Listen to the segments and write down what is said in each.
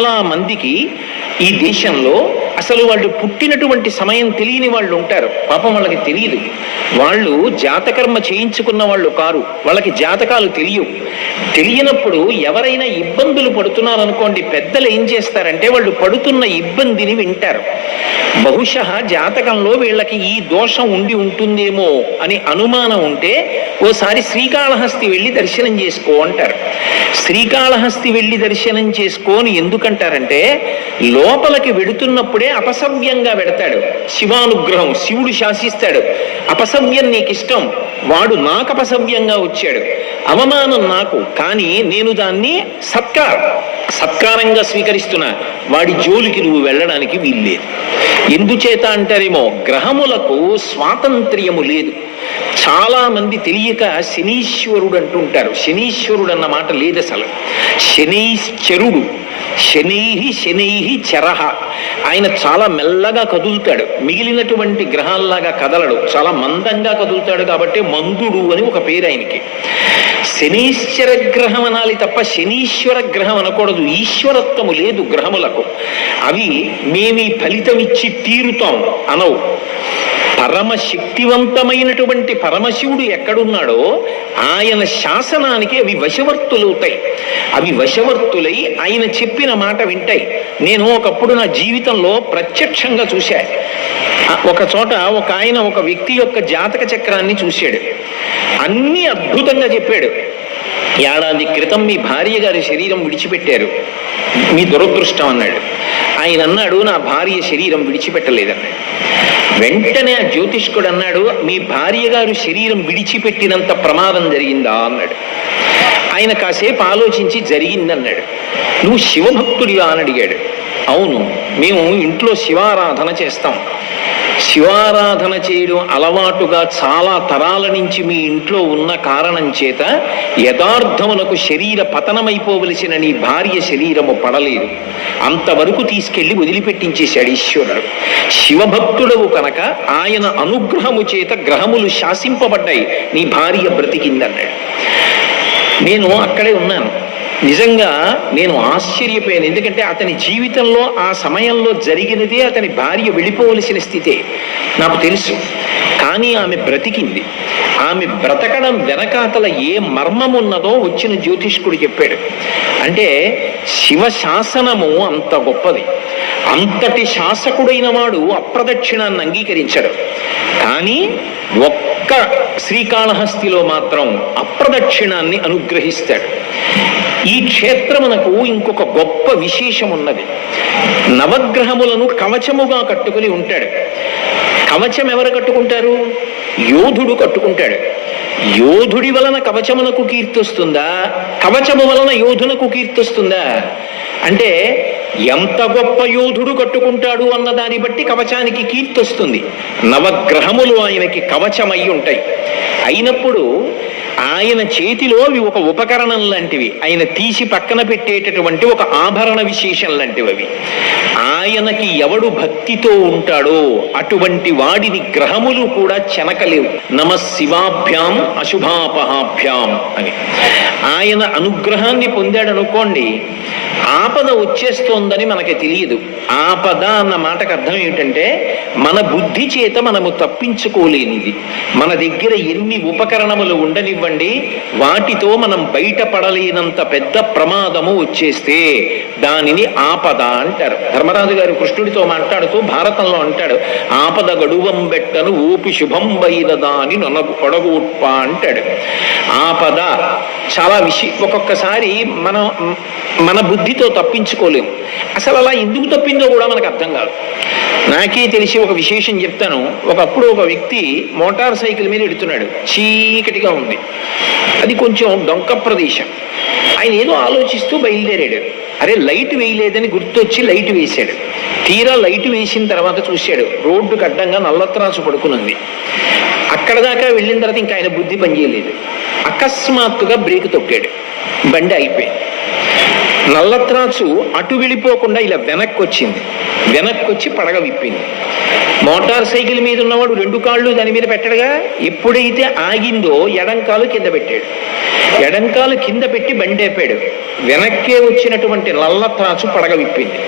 చాలా మందికి ఈ దేశంలో అసలు వాళ్ళు పుట్టినటువంటి సమయం తెలియని వాళ్ళు ఉంటారు. పాపం వాళ్ళకి తెలియదు. వాళ్ళు జాతకర్మ చేయించుకున్న వాళ్ళు కారు, వాళ్ళకి జాతకాలు తెలియవు. తెలియనప్పుడు ఎవరైనా ఇబ్బందులు పడుతున్నారనుకోండి, పెద్దలు ఏం చేస్తారంటే వాళ్ళు పడుతున్న ఇబ్బందిని వింటారు. బహుశా జాతకంలో వీళ్ళకి ఈ దోషం ఉండి ఉంటుందేమో అని అనుమానం ఉంటే ఓసారి శ్రీకాళహస్తి వెళ్ళి దర్శనం చేసుకో అంటారు. శ్రీకాళహస్తి వెళ్ళి దర్శనం చేసుకోని ఎందుకంటారంటే, లోపలికి వెడుతున్నప్పుడే అపసవ్యంగా వెడతాడు. శివానుగ్రహం, శివుడు శాసిస్తాడు. అపసవ్యం నీకు ఇష్టం, వాడు నాకు అపసవ్యంగా వచ్చాడు, అవమానం నాకు, కానీ నేను దాన్ని సత్కారంగా స్వీకరిస్తున్నా, వాడి జోలికి నువ్వు వెళ్ళడానికి వీల్లేదు. ఎందుచేత అంటారేమో, గ్రహములకు స్వాతంత్ర్యము లేదు. చాలా మంది తెలియక శనీశ్వరుడు అంటుంటారు. శనీశ్వరుడు అన్న మాట లేదు అసలు. శనైశ్చరుడు, శనైహి చరహ. ఆయన చాలా మెల్లగా కదులుతాడు, మిగిలినటువంటి గ్రహాల్లాగా కదలడు, చాలా మందంగా కదులుతాడు. కాబట్టి మందుడు అని ఒక పేరు ఆయనకి. శనీశ్వర గ్రహం అనాలి తప్ప శనీశ్వర గ్రహం అనకూడదు. ఈశ్వరత్వము లేదు గ్రహములకు. అవి మేమీ ఫలితం ఇచ్చి తీరుతాం అనవు. పరమశక్తివంతమైనటువంటి పరమశివుడు ఎక్కడున్నాడో ఆయన శాసనానికి అవి వశవర్తులవుతాయి. అవి వశవర్తులై ఆయన చెప్పిన మాట వింటాయి. నేను ఒకప్పుడు నా జీవితంలో ప్రత్యక్షంగా చూశా. ఒక చోట ఒక ఆయన ఒక వ్యక్తి యొక్క జాతక చక్రాన్ని చూశాడు. అన్నీ అద్భుతంగా చెప్పాడు. ఏడాది క్రితం మీ భార్య గారి శరీరం విడిచిపెట్టారు, మీ దురదృష్టం అన్నాడు. ఆయన అన్నాడు, నా భార్య శరీరం విడిచిపెట్టలేదన్నాడు. వెంటనే ఆ జ్యోతిష్కుడు అన్నాడు, మీ భార్య గారు శరీరం విడిచిపెట్టినంత ప్రమాదం జరిగిందా అన్నాడు. ఆయన కాసేపు ఆలోచించి జరిగిందన్నాడు. నువ్వు శివభక్తుడివా అని అడిగాడు. అవును, మేము ఇంట్లో శివారాధన చేస్తాం. శివారాధన చేయడం అలవాటుగా చాలా తరాల నుంచి మీ ఇంట్లో ఉన్న కారణం చేత యథార్థమునకు శరీర పతనమైపోవలసిన నీ భార్య శరీరము పడలేదు, అంతవరకు తీసుకెళ్లి వదిలిపెట్టించేశాడు ఈశ్వరుడు. శివభక్తుడవు కనుక ఆయన అనుగ్రహము చేత గ్రహములు శాసింపబడ్డాయి, నీ భార్య బ్రతికిందన్నాడు. నేను అక్కడే ఉన్నాను. నిజంగా నేను ఆశ్చర్యపోయాను. ఎందుకంటే అతని జీవితంలో ఆ సమయంలో జరిగినదే అతని భార్య వెళ్ళిపోవలసిన స్థితే నాకు తెలుసు. కానీ ఆమె బ్రతికింది. ఆమె బ్రతకడం వెనకాతల ఏ మర్మం ఉన్నదో వచ్చిన జ్యోతిష్కుడు చెప్పాడు. అంటే శివ శాసనము అంత గొప్పది. అంతటి శాసకుడైన వాడు అప్రదక్షిణాన్ని అంగీకరించాడు. కానీ ఒక్క శ్రీకాళహస్తిలో మాత్రం అప్రదక్షిణాన్ని అనుగ్రహిస్తాడు. ఈ క్షేత్రమునకు ఇంకొక గొప్ప విశేషం ఉన్నది. నవగ్రహములను కవచముగా కట్టుకుని ఉంటాడు. కవచం ఎవరు కట్టుకుంటారు? యోధుడు కట్టుకుంటాడు. యోధుడి వలన కవచమునకు కీర్తి వస్తుందా, కవచము వలన యోధునకు కీర్తి వస్తుందా? అంటే ఎంత గొప్ప యోధుడు కట్టుకుంటాడు అన్న దాన్ని బట్టి కవచానికి కీర్తి వస్తుంది. నవగ్రహములు ఆయనకి కవచమై ఉంటాయి. అయినప్పుడు ఆయన చేతిలో అవి ఒక ఉపకరణం లాంటివి, ఆయన తీసి పక్కన పెట్టేటటువంటి ఒక ఆభరణ విశేషం లాంటివి అవి. ఆయనకి ఎవడు భక్తితో ఉంటాడో అటువంటి వాడిని గ్రహములు కూడా చెనకలేవు. నమ శివాభ్యాం అశుభాపహాభ్యాం అని ఆయన అనుగ్రహాన్ని పొందాడు అనుకోండి, ఆపద వచ్చేస్తోందని మనకి తెలియదు. ఆపద అన్న మాటకు అర్థం ఏమిటంటే మన బుద్ధి చేత మనము తప్పించుకోలేనిది. మన దగ్గర ఎన్ని ఉపకరణములు ఉండనివ్వండి, వాటితో మనం బయటపడలేనంత పెద్ద ప్రమాదము వచ్చేస్తే దానిని ఆపద అంటారు. ధర్మరాజు గారు కృష్ణుడితో మాట్లాడుతూ భారతంలో అంటాడు, ఆపద గడువం బెట్టను ఊపి శుభం బైరదా అని నొనగు పొడగూట్ప అంటాడు. ఆపద చాలా ఒక్కొక్కసారి మన బుద్ధితో తప్పించుకోలేము. అసలు అలా ఎందుకు తప్పిందో కూడా మనకు అర్థం కాదు. నాకే తెలిసి ఒక విశేషం చెప్తాను. ఒకప్పుడు ఒక వ్యక్తి మోటార్ సైకిల్ మీద ఎడుతున్నాడు. చీకటిగా ఉంది, అది కొంచెం డొంక ప్రదేశం. ఆయన ఏదో ఆలోచిస్తూ బయలుదేరాడు. అరే లైట్ వేయలేదని గుర్తొచ్చి లైట్ వేశాడు. తీరా లైట్ వేసిన తర్వాత చూశాడు, రోడ్డుకు అడ్డంగా నల్లత్రాసు పడుకునుంది. అక్కడ దాకా వెళ్ళిన తర్వాత ఇంకా ఆయన బుద్ధి పనిచేయలేదు. అకస్మాత్తుగా బ్రేక్ తొక్కాడు, బండి అయిపోయింది. నల్లత్రాసు అటు వెళ్ళిపోకుండా ఇలా వెనక్కి వచ్చింది. వెనక్కి వచ్చి పడగ విప్పింది. మోటార్ సైకిల్ మీద ఉన్నవాడు రెండు కాళ్ళు దాని మీద పెట్టడుగా, ఎప్పుడైతే ఆగిందో ఎడంకాలు కింద పెట్టాడు. ఎడంకాలు కింద పెట్టి బండి ఆపాడు. వెనక్కే వచ్చినటువంటి నల్ల త్రాచు పడగ విప్పింది.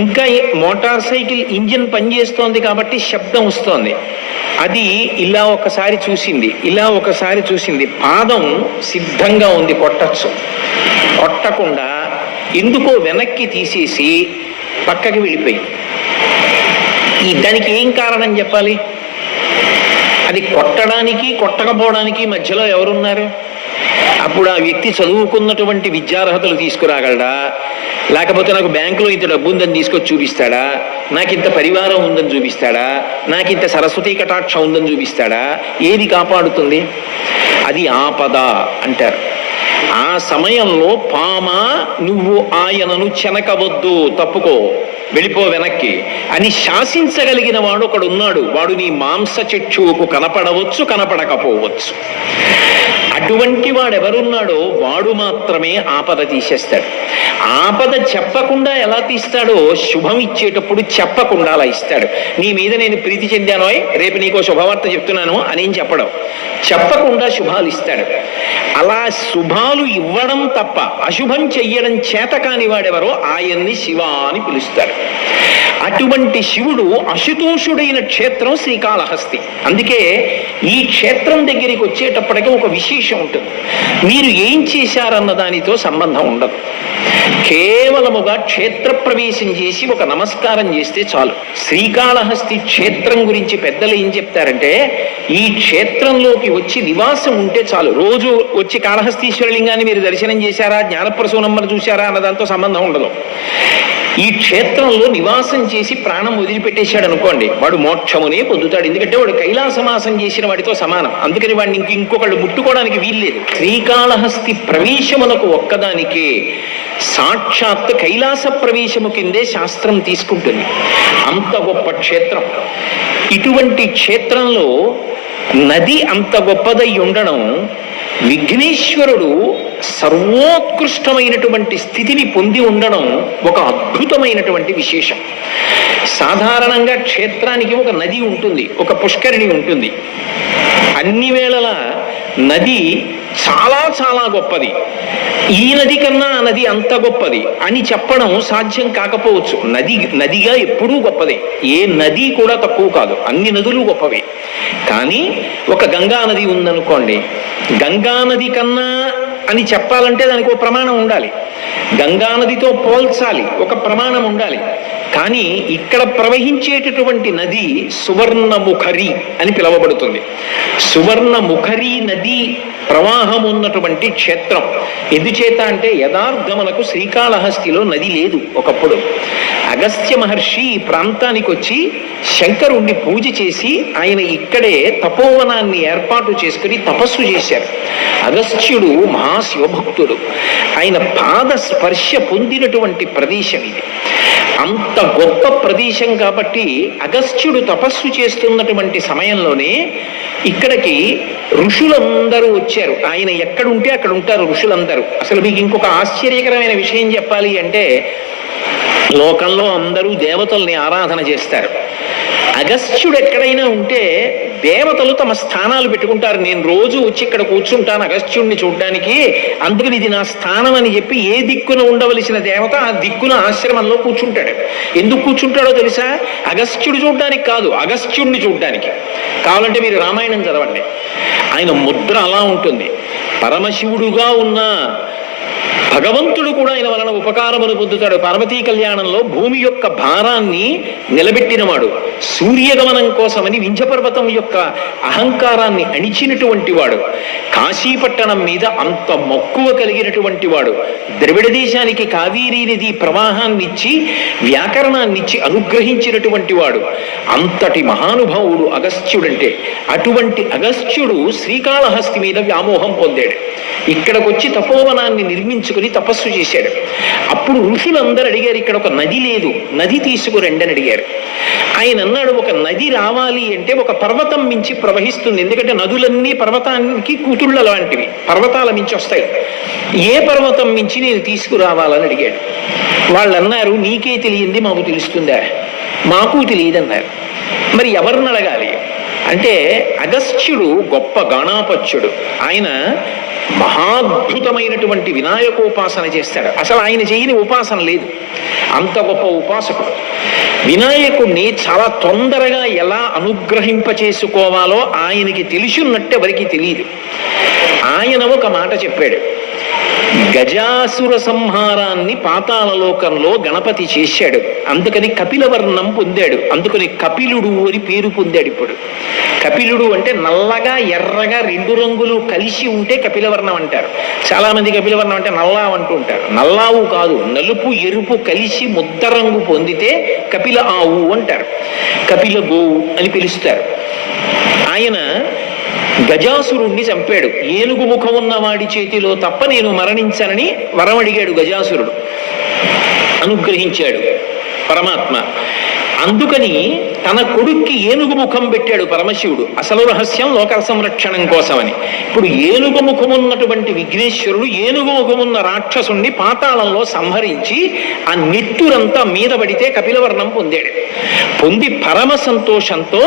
ఇంకా మోటార్ సైకిల్ ఇంజిన్ పనిచేస్తోంది కాబట్టి శబ్దం వస్తోంది. అది ఇలా ఒకసారి చూసింది, ఇలా ఒకసారి చూసింది. పాదం సిద్ధంగా ఉంది, కొట్టచ్చు. కొట్టకుండా ఎందుకో వెనక్కి తీసేసి పక్కకి వెళ్ళిపోయింది. దానికి ఏం కారణం చెప్పాలి? అది కొట్టడానికి కొట్టకపోవడానికి మధ్యలో ఎవరున్నారు? అప్పుడు ఆ వ్యక్తి చదువుకున్నటువంటి విద్యార్హతలు తీసుకురాగలడా, లేకపోతే నాకు బ్యాంకులో ఇంత డబ్బు ఉందని తీసుకొచ్చి చూపిస్తాడా, నాకు ఇంత పరివారం ఉందని చూపిస్తాడా, నాకు ఇంత సరస్వతీ కటాక్షం ఉందని చూపిస్తాడా? ఏది కాపాడుతుంది? అది ఆపద అంటారు. ఆ సమయంలో పామా నువ్వు ఆయనను చెనకవద్దు, తప్పుకో, వెళ్ళిపో వెనక్కి అని శాసించగలిగిన వాడు ఒకడున్నాడు. వాడు నీ మాంస చక్షువుకు కనపడవచ్చు, కనపడకపోవచ్చు. అటువంటి వాడెవరున్నాడో వాడు మాత్రమే ఆపద తీసేస్తాడు. ఆపద చెప్పకుండా ఎలా తీస్తాడో శుభం ఇచ్చేటప్పుడు చెప్పకుండా అలా ఇస్తాడు. నీ మీద నేను ప్రీతి చెందానోయ్, రేపు నీకో శుభవార్త చెప్తున్నాను అనేం చెప్పడం, చెప్పకుండా శుభాలు ఇస్తాడు. అలా శుభాలు ఇవ్వడం తప్ప అశుభం చెయ్యడం చేత కాని వాడెవరో ఆయన్ని శివ అని పిలుస్తాడు. అటువంటి శివుడు అశుతోషుడైన క్షేత్రం శ్రీకాళహస్తి. అందుకే ఈ క్షేత్రం దగ్గరికి వచ్చేటప్పటికీ ఒక విశేషం ఉంటుంది. మీరు ఏం చేశారన్న దానితో సంబంధం ఉండదు. కేవలముగా క్షేత్ర ప్రవేశం చేసి ఒక నమస్కారం చేస్తే చాలు. శ్రీకాళహస్తి క్షేత్రం గురించి పెద్దలు ఏం చెప్తారంటే, ఈ క్షేత్రంలోకి వచ్చి నివాసం ఉంటే చాలు. రోజు వచ్చి కాళహస్తీశ్వరలింగాన్ని మీరు దర్శనం చేశారా, జ్ఞానప్రసూనమ్మను చూశారా అన్నదాంతో సంబంధం ఉండదు. ఈ క్షేత్రంలో నివాసం చేసి ప్రాణం వదిలిపెట్టేశాడు అనుకోండి, వాడు మోక్షమునే పొందుతాడు. ఎందుకంటే వాడు కైలాసమాసం చేసిన వాడితో సమానం. అందుకని వాడిని ఇంకొకళ్ళు ముట్టుకోవడానికి వీల్లేదు. శ్రీకాళహస్తి ప్రవేశమునకు ఒక్కదానికే సాక్షాత్ కైలాస ప్రవేశము కిందే శాస్త్రం తీసుకుంటుంది. అంత గొప్ప క్షేత్రం. ఇటువంటి క్షేత్రంలో నది అంత గొప్పదై ఉండడం, విఘ్నేశ్వరుడు సర్వోత్కృష్టమైనటువంటి స్థితిని పొంది ఉండడం ఒక అద్భుతమైనటువంటి విశేషం. సాధారణంగా క్షేత్రానికి ఒక నది ఉంటుంది, ఒక పుష్కరిణి ఉంటుంది. అన్ని వేళలా నది చాలా చాలా గొప్పది, ఈ నది కన్నా ఆ నది అంత గొప్పది అని చెప్పడం సాధ్యం కాకపోవచ్చు. నదిగా ఎప్పుడూ గొప్పదే. ఏ నది కూడా తక్కువ కాదు, అన్ని నదులు గొప్పవే. కానీ ఒక గంగా నది ఉందనుకోండి, గంగా నది కన్నా అని చెప్పాలంటే దానికి ఒక ప్రమాణం ఉండాలి. గంగా నదితో పోల్చాలి, ఒక ప్రమాణం ఉండాలి. కానీ ఇక్కడ ప్రవహించేటటువంటి నది సువర్ణముఖరి అని పిలువబడుతుంది. సువర్ణముఖరి నది ప్రవాహం ఉన్నటువంటి క్షేత్రం. ఎందుచేత అంటే యథార్థమునకు శ్రీకాళహస్తిలో నది లేదు. ఒకప్పుడు అగస్త్య మహర్షి ఈ ప్రాంతానికి వచ్చి శంకరుణ్ణి పూజ చేసి ఆయన ఇక్కడే తపోవనాన్ని ఏర్పాటు చేసుకుని తపస్సు చేశారు. అగస్త్యుడు మహాశివభక్తుడు. ఆయన పాద స్పర్శ పొందినటువంటి ప్రదేశం ఇది. అంత గొప్ప ప్రదేశం కాబట్టి అగస్త్యుడు తపస్సు చేస్తున్నటువంటి సమయంలోనే ఇక్కడికి ఋషులందరూ వచ్చారు. ఆయన ఎక్కడుంటే అక్కడ ఉంటారు ఋషులందరూ. అసలు మీకు ఇంకొక ఆశ్చర్యకరమైన విషయం చెప్పాలి అంటే, లోకంలో అందరూ దేవతల్ని ఆరాధన చేస్తారు. అగస్త్యుడు ఎక్కడైనా ఉంటే దేవతలు తమ స్థానాలు పెట్టుకుంటారు. నేను రోజు వచ్చి ఇక్కడ కూర్చుంటాను అగస్త్యుడిని చూడడానికి, అందుకని ఇది నా స్థానం అని చెప్పి ఏ దిక్కున ఉండవలసిన దేవత ఆ దిక్కున ఆశ్రమంలో కూర్చుంటాడు. ఎందుకు కూర్చుంటాడో తెలుసా? అగస్త్యుడు చూడడానికి కాదు, అగస్త్యుడిని చూడడానికి. కావాలంటే మీరు రామాయణం చదవండి, ఆయన ముద్ర అలా ఉంటుంది. పరమశివుడుగా ఉన్న భగవంతుడు కూడా ఆయన వలన ఉపకారమును పొందుతాడు. పార్వతీ కళ్యాణంలో భూమి యొక్క భారాన్ని నిలబెట్టినవాడు, సూర్యగమనం కోసమని వింధ్యపర్వతం యొక్క అహంకారాన్ని అణిచినటువంటి వాడు, కాశీపట్టణం మీద అంత మక్కువ కలిగినటువంటి వాడు, ద్రవిడ దేశానికి కావేరీ నది ప్రవాహాన్ని ఇచ్చి వ్యాకరణాన్నిచ్చి అనుగ్రహించినటువంటి వాడు, అంతటి మహానుభావుడు అగస్త్యుడంటే. అటువంటి అగస్త్యుడు శ్రీకాళహస్తి మీద వ్యామోహం పొందాడు. ఇక్కడికి వచ్చి తపోవనాన్ని నిర్మించుకుని తపస్సు చేశాడు. అప్పుడు ఋషులందరూ అడిగారు, ఇక్కడ ఒక నది లేదు, నది తీసుకురండి అని అడిగారు. ఆయన అన్నాడు, ఒక నది రావాలి అంటే ఒక పర్వతం మించి ప్రవహిస్తుంది. ఎందుకంటే నదులన్నీ పర్వతానికి కూతుళ్ళ లాంటివి, పర్వతాల మించి వస్తాయి. ఏ పర్వతం మించి నేను తీసుకురావాలని అడిగాడు. వాళ్ళు అన్నారు, నీకే తెలియంది మాకు తెలుస్తుందా? మాకు తెలియదన్నారు. మరి ఎవరిని అడగాలి అంటే, అగస్త్యుడు గొప్ప గాణాపత్యుడు. ఆయన మహాద్భుతమైనటువంటి వినాయకోపాసన చేస్తాడు. అసలు ఆయన చేయని ఉపాసన లేదు, అంత గొప్ప ఉపాసకుడు. వినాయకుడిని చాలా తొందరగా ఎలా అనుగ్రహింపచేసుకోవాలో ఆయనకి తెలిసినట్టు ఎవరికి తెలియదు. ఆయన ఒక మాట చెప్పాడు, గజాసుర సంహారాన్ని పాతాళలోకంలో గణపతి చేశాడు, అందుకని కపిలవర్ణం పొందాడు, అందుకని కపిలుడు అని పేరు పొందాడు. ఇప్పుడు కపిలుడు అంటే నల్లగా ఎర్రగా రెండు రంగులు కలిసి ఉంటే కపిలవర్ణం అంటారు. చాలా మంది కపిలవర్ణం అంటే నల్లా అంటూ ఉంటారు. నల్లావు కాదు, నలుపు ఎరుపు కలిసి ముద్ద రంగు పొందితే కపిల ఆవు అంటారు, కపిల గోవు అని పిలుస్తారు. ఆయన గజాసురుణ్ణి చంపాడు. ఏనుగు ముఖం ఉన్న వాడి చేతిలో తప్ప నేను మరణించనని వరం అడిగాడు గజాసురుడు, అనుగ్రహించాడు పరమాత్మ. అందుకని తన కొడుక్కి ఏనుగు ముఖం పెట్టాడు పరమశివుడు, అసలు రహస్యం లోక సంరక్షణం కోసమని. ఇప్పుడు ఏనుగు ముఖమున్నటువంటి విఘ్నేశ్వరుడు ఏనుగు ముఖమున్న రాక్షసుణ్ణి పాతాళంలో సంహరించి ఆ నెత్తురంతా మీద పడితే కపిలవర్ణం పొందాడు. పొంది పరమ సంతోషంతో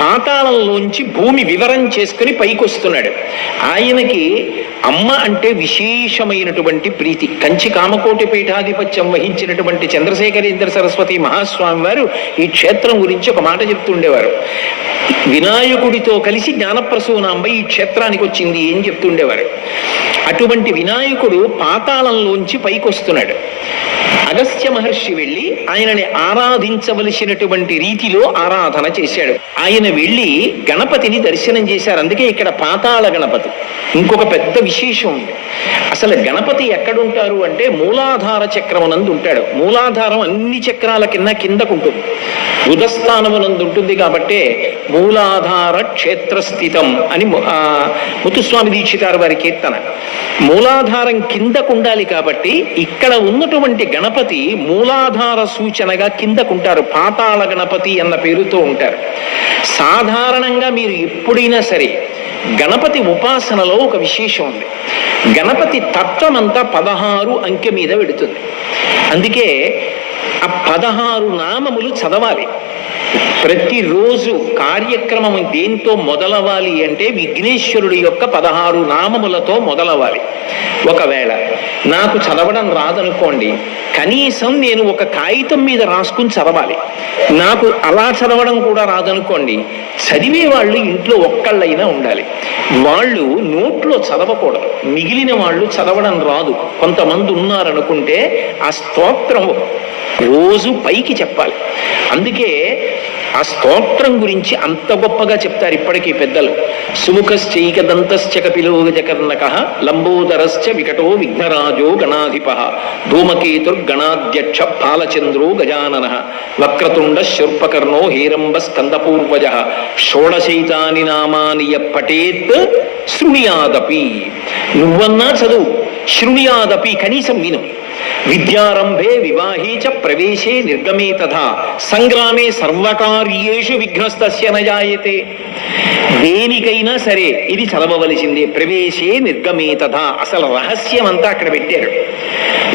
పాతాళంలోంచి భూమి వివరం చేసుకుని పైకొస్తున్నాడు. ఆయనకి అమ్మ అంటే విశేషమైనటువంటి ప్రీతి. కంచి కామకోటి పీఠాధిపత్యం వహించినటువంటి చంద్రశేఖరేంద్ర సరస్వతి మహాస్వామి వారు ఈ క్షేత్రం గురించి ఒక మాట చెప్తుండేవారు. వినాయకుడితో కలిసి జ్ఞానప్రసూనాంబ ఈ క్షేత్రానికి వచ్చింది అని చెప్తుండేవారు. అటువంటి వినాయకుడు పాతాళంలోంచి పైకొస్తున్నాడు. అగస్త్య మహర్షి వెళ్ళి ఆయనని ఆరాధించవలసినటువంటి రీతిలో ఆరాధన చేశాడు. ఆయన వెళ్ళి గణపతిని దర్శనం చేశారు. అందుకే ఇక్కడ పాతాళ గణపతి. ఇంకొక పెద్ద విశేషం ఉంది. అసలు గణపతి ఎక్కడుంటారు అంటే మూలాధార చక్రమునందు ఉంటాడు. మూలాధారం అన్ని చక్రాల కిందకు ఉంటుంది, ఉదస్థానమునందు ఉంటుంది. కాబట్టి మూలాధార క్షేత్రస్థితం అని ముత్తుస్వామి దీక్షితారు వారి కీర్తన. మూలాధారం కిందకు ఉండాలి కాబట్టి ఇక్కడ ఉన్నటువంటి గణపతి మూలాధార సూచనగా కిందకుంటారు. పాతాళ గణపతి అన్న పేరుతో ఉంటారు. సాధారణంగా మీరు ఎప్పుడైనా సరే గణపతి ఉపాసనలో ఒక విశేషం ఉంది. గణపతి తత్వం అంతా 16 అంకె మీద పెడుతుంది. అందుకే ఆ 16 నామములు చదవాలి. ప్రతిరోజు కార్యక్రమం దేంతో మొదలవ్వాలి అంటే విఘ్నేశ్వరుడి యొక్క 16 నామములతో మొదలవ్వాలి. ఒకవేళ నాకు చదవడం రాదనుకోండి, కనీసం నేను ఒక కాగితం మీద రాసుకుని చదవాలి. నాకు అలా చదవడం కూడా రాదనుకోండి, చదివే వాళ్ళు ఇంట్లో ఒక్కళ్ళైనా ఉండాలి. వాళ్ళు నోట్లో చదవకూడదు, మిగిలిన వాళ్ళు చదవడం రాదు కొంతమంది ఉన్నారనుకుంటే ఆ స్తోత్రం రోజు పైకి చెప్పాలి. అందుకే ఆ స్తోత్రం గురించి అంత గొప్పగా చెప్తారు ఇప్పటికీ పెద్దలు. సుముఖశ్చైకదంతశ్చ కపిలో గజకర్ణకః లంబోదరశ్చ వికటో విఘ్నరాజో గణాధిప ధూమకేతుర్గణాధ్యక్ష బాలచంద్రో గజాననః వక్రతుండ శూర్పకర్ణో హేరంబ స్కందపూర్వజ షోడశైతాని నామాని పఠేత్ శృణుయాదపి. నువ్వన్నా చదువు, శృణుయాదపి కనీసం విను. విద్యారంభే వివాహే చ ప్రవేశే నిర్గమే తథా సంగ్రామే సర్వకార్యేషు విఘ్నస్తస్య న జాయతే. దేనికైనా సరే ఇది చదవవలసిందే. ప్రవేశే నిర్గమే తథా. అసలు రహస్యం అంతా అక్కడ పెట్టారు.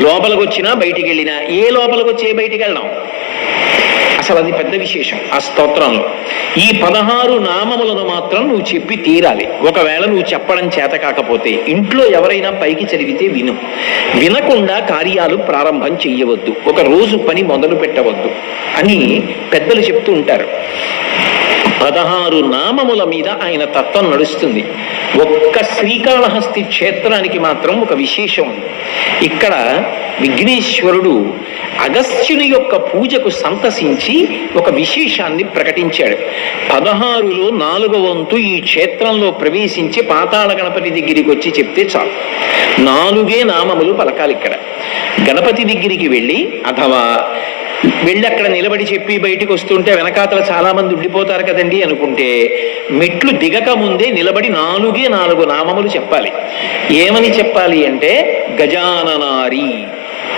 లోపలికి వచ్చినా బయటికి వెళ్ళినా, ఏ లోపలికి వచ్చి బయటికి వెళ్ళాం, అసలు అది పెద్ద విశేషం ఆ స్తోత్రంలో. ఈ 16 నామములను మాత్రం నువ్వు చెప్పి తీరాలి. ఒకవేళ నువ్వు చెప్పడం చేత కాకపోతే ఇంట్లో ఎవరైనా పైకి చదివితే విను, వినకుండా కార్యాలు ప్రారంభం చెయ్యవద్దు, ఒక రోజు పని మొదలు పెట్టవద్దు అని పెద్దలు చెప్తూ ఉంటారు. 16 నామముల మీద ఆయన తత్వం నడుస్తుంది. ఒక్క శ్రీకాళహస్తి క్షేత్రానికి మాత్రం ఒక విశేషం ఉంది. ఇక్కడ విఘ్నేశ్వరుడు అగస్త్యుని యొక్క పూజకు సంతసించి ఒక విశేషాన్ని ప్రకటించాడు. 16లో 4వ వంతు ఈ క్షేత్రంలో ప్రవేశించి పాతాళ గణపతి దగ్గరికి వచ్చి చెప్తే చాలు. 4 నామములు పలకాలి. ఇక్కడ గణపతి దగ్గరికి వెళ్ళి అథవా వెళ్ళి అక్కడ నిలబడి చెప్పి బయటికి వస్తుంటే వెనకాతల చాలా మంది ఉండిపోతారు కదండి అనుకుంటే, మెట్లు దిగక ముందే నిలబడి 4 నామములు చెప్పాలి. ఏమని చెప్పాలి అంటే గజాననారి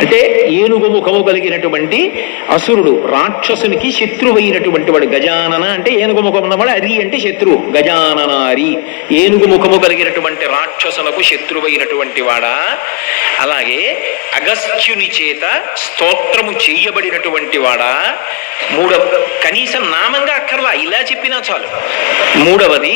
అంటే ఏనుగు ముఖము కలిగినటువంటి అసురుడు, రాక్షసునికి శత్రువైనటువంటి వాడు. గజానన అంటే ఏనుగు ముఖం ఉన్నవాడు, అరి అంటే శత్రువు. గజాననారి ఏనుగు ముఖము కలిగినటువంటి రాక్షసునకు శత్రువైనటువంటి వాడా. అలాగే అగస్త్యుని చేత స్తోత్రము చేయబడినటువంటి వాడా, మూడవ, కనీసం నామంగా అక్కర్లా, ఇలా చెప్పినా చాలు. మూడవది,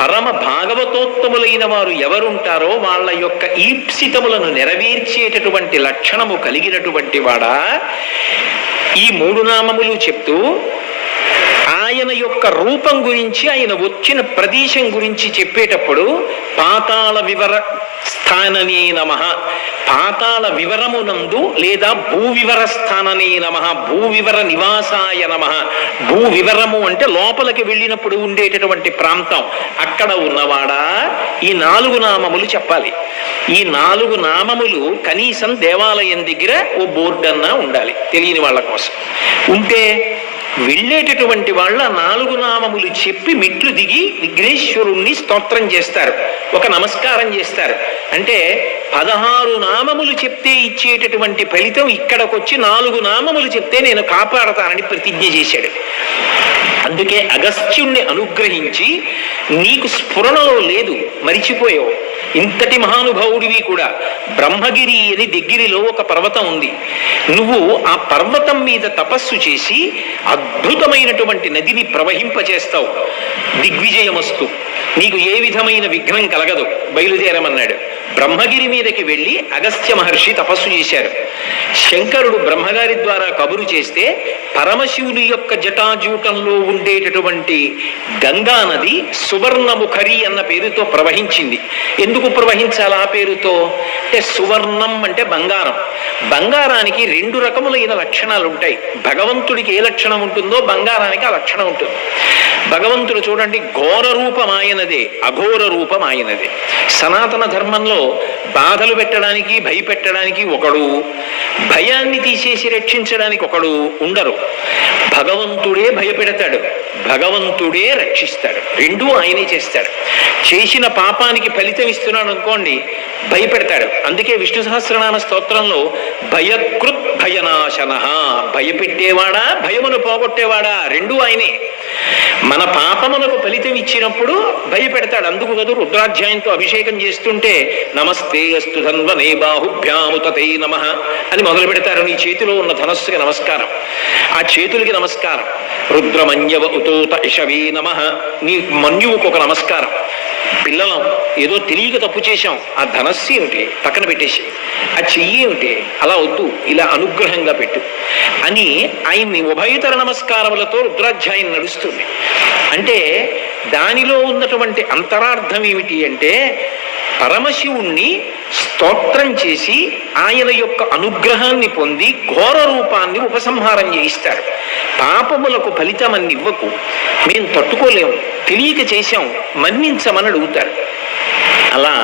పరమ భాగవతోత్తములైన వారు ఎవరుంటారో వాళ్ళ యొక్క ఈప్సితములను నెరవేర్చేటటువంటి లక్షణము కలిగినటువంటి వాడా ఈ 3 నామములు చెప్తూ ఆయన యొక్క రూపం గురించి, ఆయన వచ్చిన ప్రదేశం గురించి చెప్పేటప్పుడు పాతాళ వివర స్థాననే నమః, పాతాళ వివరమునందు లేదా భూవివర స్థాననే నమః, భూవివర నివాసాయ నమః. భూవివరము అంటే లోపలికి వెళ్ళినప్పుడు ఉండేటటువంటి ప్రాంతం, అక్కడ ఉన్నవాడా ఈ 4 నామములు చెప్పాలి. ఈ 4 నామములు కనీసం దేవాలయం దగ్గర ఓ బోర్డు అన్నా ఉండాలి తెలియని వాళ్ళ కోసం. ఉంటే వెళ్ళేటటువంటి వాళ్ళ 4 నామములు చెప్పి మెట్లు దిగి విఘ్నేశ్వరుణ్ణి స్తోత్రం చేస్తారు, ఒక నమస్కారం చేస్తారు. అంటే 16 నామములు చెప్తే ఇచ్చేటటువంటి ఫలితం ఇక్కడికొచ్చి 4 నామములు చెప్తే నేను కాపాడతానని ప్రతిజ్ఞ చేశాడు. అందుకే అగస్త్యుణ్ణి అనుగ్రహించి నీకు స్ఫురణలో లేదు, మరిచిపోయావు. ఇంతటి మహానుభావుడివి కూడా. బ్రహ్మగిరి అని దగ్గరిలో ఒక పర్వతం ఉంది. నువ్వు ఆ పర్వతం మీద తపస్సు చేసి అద్భుతమైనటువంటి నదిని ప్రవహింపచేస్తావు. దిగ్విజయమస్తు, నీకు ఏ విధమైన విఘ్నం కలగదు, బయలుదేరమన్నాడు. బ్రహ్మగిరి మీదకి వెళ్ళి అగస్త్య మహర్షి తపస్సు చేశారు. శంకరుడు బ్రహ్మగారి ద్వారా కబురు చేస్తే పరమశివుని యొక్క జటాజూటంలో ఉండేటటువంటి గంగా నది సువర్ణముఖరి అన్న పేరుతో ప్రవహించింది. ఎందుకు ప్రవహించాలి ఆ పేరుతో అంటే, సువర్ణం అంటే బంగారం. బంగారానికి 2 రకములైన లక్షణాలు ఉంటాయి. భగవంతుడికి ఏ లక్షణం ఉంటుందో బంగారానికి ఆ లక్షణం ఉంటుంది. భగవంతుడు చూడండి, ఘోర రూపం ఆయనదే, అఘోర రూపం ఆయనదే. సనాతన ధర్మంలో బాధలు పెట్టడానికి, భయపెట్టడానికి ఒకడు, భయాన్ని తీసేసి రక్షించడానికి ఒకడు ఉండరు. భగవంతుడే భయపెడతాడు, భగవంతుడే రక్షిస్తాడు, రెండూ ఆయనే చేస్తాడు. చేసిన పాపానికి ఫలితం ఇస్తున్నాడు అనుకోండి, భయపెడతాడు. అందుకే విష్ణు సహస్రనామ స్తోత్రంలో భయకృత్ భయనాశన, భయపెట్టేవాడా భయమును పోగొట్టేవాడా రెండూ ఆయనే. మన పాపమునకు ఫలితం ఇచ్చినప్పుడు భయపెడతాడు. అందుకు కదా రుద్రాధ్యాయంతో అభిషేకం చేస్తుంటే నమస్తే అస్తు ధన్వనే బాహుభ్యాముతతే నమః అని మొదలు పెడతారు. నీ చేతిలో ఉన్న ధనస్సుకి నమస్కారం, ఆ చేతులకి నమస్కారం. రుద్రమన్యవ ఉతోత ఇషవే నమః, నీ మన్యువుకు ఒక నమస్కారం. పిల్లలం ఏదో తెలియక తప్పు చేశాం, ఆ ధనస్సు ఏమిటి పక్కన పెట్టేసి, ఆ చెయ్యి ఏమిటి అలా వద్దు, ఇలా అనుగ్రహంగా పెట్టు అని ఆయన్ని ఉభయతర నమస్కారములతో రుద్రాధ్యాయం నడుస్తుంది. అంటే దానిలో ఉన్నటువంటి అంతరార్థం ఏమిటి అంటే, పరమశివుణ్ణి స్తోత్రం చేసి ఆయన యొక్క అనుగ్రహాన్ని పొంది ఘోర రూపాన్ని ఉపసంహారం చేయిస్తారు. పాపములకు ఫలితమని ఇవ్వకు, మేము తట్టుకోలేము, తెలియక చేశాం, మన్నించమని అడుగుతారు. అలా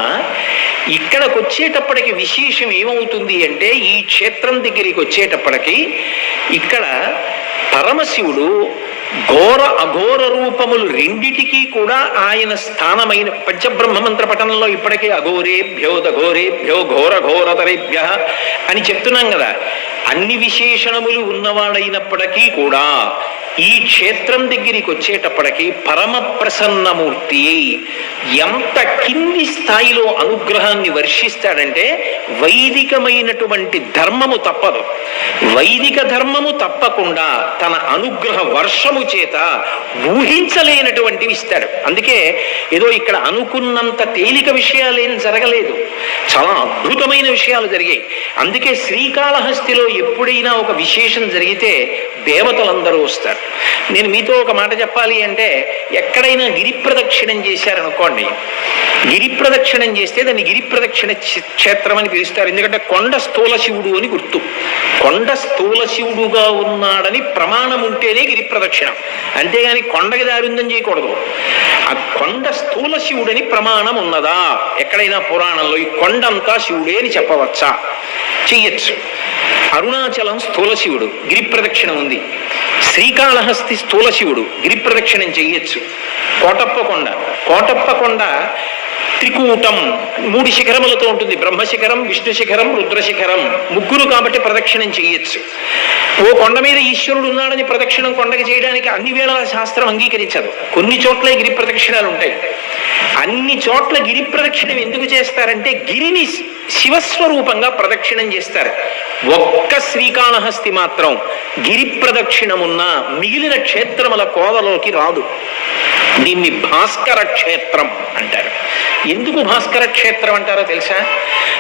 ఇక్కడికి వచ్చేటప్పటికి విశేషం ఏమవుతుంది అంటే, ఈ క్షేత్రం దగ్గరికి వచ్చేటప్పటికి ఇక్కడ పరమశివుడు ఘోర అఘోర రూపములు రెండిటికీ కూడా ఆయన స్థానమైన పంచబ్రహ్మ మంత్ర పఠనంలో ఇప్పటికే అఘోరేభ్యో దఘోరేభ్యో ఘోర ఘోరతరేభ్య అని చెప్తున్నాం కదా. అన్ని విశేషణములు ఉన్నవాడైనప్పటికీ కూడా ఈ క్షేత్రం దగ్గరికి వచ్చేటప్పటికి పరమ ప్రసన్నమూర్తి ఎంత కింది స్థాయిలో అనుగ్రహాన్ని వర్షిస్తాడంటే, వైదికమైనటువంటి ధర్మము తప్పదు, వైదిక ధర్మము తప్పకుండా తన అనుగ్రహ వర్షము చేత ఊహించలేనటువంటివి ఇస్తాడు. అందుకే ఏదో ఇక్కడ అనుకున్నంత తేలిక విషయాలు ఏం జరగలేదు, చాలా అద్భుతమైన విషయాలు జరిగాయి. అందుకే శ్రీకాళహస్తిలో ఎప్పుడైనా ఒక విశేషం జరిగితే దేవతలందరూ వస్తారు. నేను మీతో ఒక మాట చెప్పాలి అంటే, ఎక్కడైనా గిరి ప్రదక్షిణం చేశారనుకోండి, గిరి ప్రదక్షిణం చేస్తే దాన్ని గిరి ప్రదక్షిణ క్షేత్రం అని పిలుస్తారు. ఎందుకంటే కొండ స్థూల శివుడు అని గుర్తు. కొండ స్థూల శివుడుగా ఉన్నాడని ప్రమాణం ఉంటేనే గిరి ప్రదక్షిణం, అంతేగాని కొండకి దారి ఉందని చేయకూడదు. ఆ కొండ స్థూల శివుడని ప్రమాణం ఉన్నదా ఎక్కడైనా పురాణంలో? ఈ కొండంతా శివుడే అని చెప్పవచ్చా? చెయ్యొచ్చు. అరుణాచలం స్థూల శివుడు, గిరి ప్రదక్షిణ ఉంది. శ్రీకాళహస్తి స్థూల శివుడు, గిరి ప్రదక్షిణం చెయ్యొచ్చు. కోటప్పకొండ త్రికూటం 3 శిఖరములతో ఉంటుంది. బ్రహ్మశిఖరం, విష్ణు శిఖరం, రుద్రశిఖరం, 3 కాబట్టి ప్రదక్షిణం చెయ్యొచ్చు. ఓ కొండ మీద ఈశ్వరుడు ఉన్నాడని ప్రదక్షిణం కొండకి చేయడానికి అన్ని వేళల శాస్త్రం అంగీకరించదు. కొన్ని చోట్ల గిరి ప్రదక్షిణాలు ఉంటాయి. అన్ని చోట్ల గిరి ప్రదక్షిణం ఎందుకు చేస్తారంటే, గిరిని శివస్వరూపంగా ప్రదక్షిణం చేస్తారు. ఒక్క శ్రీకాళహస్తి మాత్రం గిరి ప్రదక్షిణమున్న మిగిలిన క్షేత్రముల కోవలోకి రాదు. దీన్ని భాస్కర క్షేత్రం అంటారు. ఎందుకు భాస్కర క్షేత్రం అంటారో తెలుసా?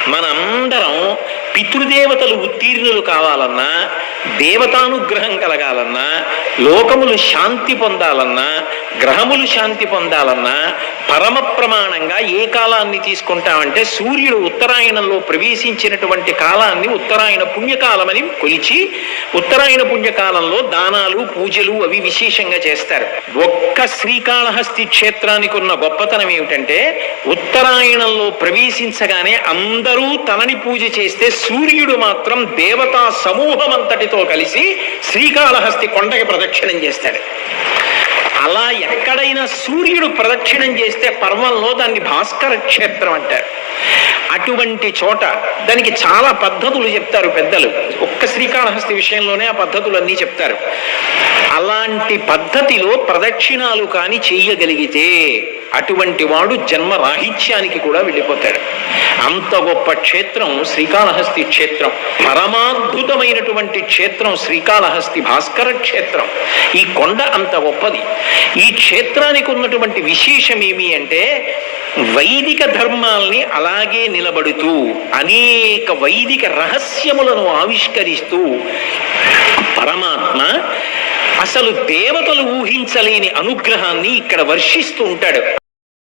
మనందరం పితృదేవతలు ఉత్తీర్ణులు కావాలన్నా, దేవతానుగ్రహం కలగాలన్నా, లోకములు శాంతి పొందాలన్నా, గ్రహములు శాంతి పొందాలన్నా పరమ ప్రమాణంగా ఏ కాలాన్ని తీసుకుంటామంటే సూర్యుడు ఉత్తరాయణంలో ప్రవేశించినటువంటి కాలాన్ని ఉత్తరాయణ పుణ్యకాలమని కొలిచి ఉత్తరాయణ పుణ్యకాలంలో దానాలు పూజలు అవి విశేషంగా చేస్తారు. ఒక్క శ్రీకాళహస్తి క్షేత్రానికి ఉన్న గొప్పతనం ఏమిటంటే ఉత్తరాయణంలో ప్రవేశించగానే అందరూ తనని పూజ చేస్తే సూర్యుడు మాత్రం దేవతా సమూహం అంతటితో కలిసి శ్రీకాళహస్తి కొండకి ప్రదక్షిణం చేస్తాడు. అలా ఎక్కడైనా సూర్యుడు ప్రదక్షిణం చేస్తే పర్వంలో దాన్ని భాస్కర క్షేత్రం అంటారు. అటువంటి చోట దానికి చాలా పద్ధతులు చెప్తారు పెద్దలు. ఒక్క శ్రీకాళహస్తి విషయంలోనే ఆ పద్ధతులన్నీ చెప్తారు. అలాంటి పద్ధతిలో ప్రదక్షిణాలు కాని చెయ్యగలిగితే అటువంటి వాడు జన్మ రాహిత్యానికి కూడా వెళ్ళిపోతాడు. అంత గొప్ప క్షేత్రం శ్రీకాళహస్తి క్షేత్రం. పరమాద్భుతమైనటువంటి క్షేత్రం శ్రీకాళహస్తి భాస్కర క్షేత్రం. ఈ కొండ అంత గొప్పది. ఈ క్షేత్రానికి ఉన్నటువంటి విశేషం ఏమి అంటే వైదిక ధర్మాల్ని అలాగే నిలబడుతూ అనేక వైదిక రహస్యములను ఆవిష్కరిస్తూ పరమాత్మ అసలు దేవతలు ఊహించలేని అనుగ్రహాన్ని ఇక్కడ వర్షిస్తూ ఉంటాడు.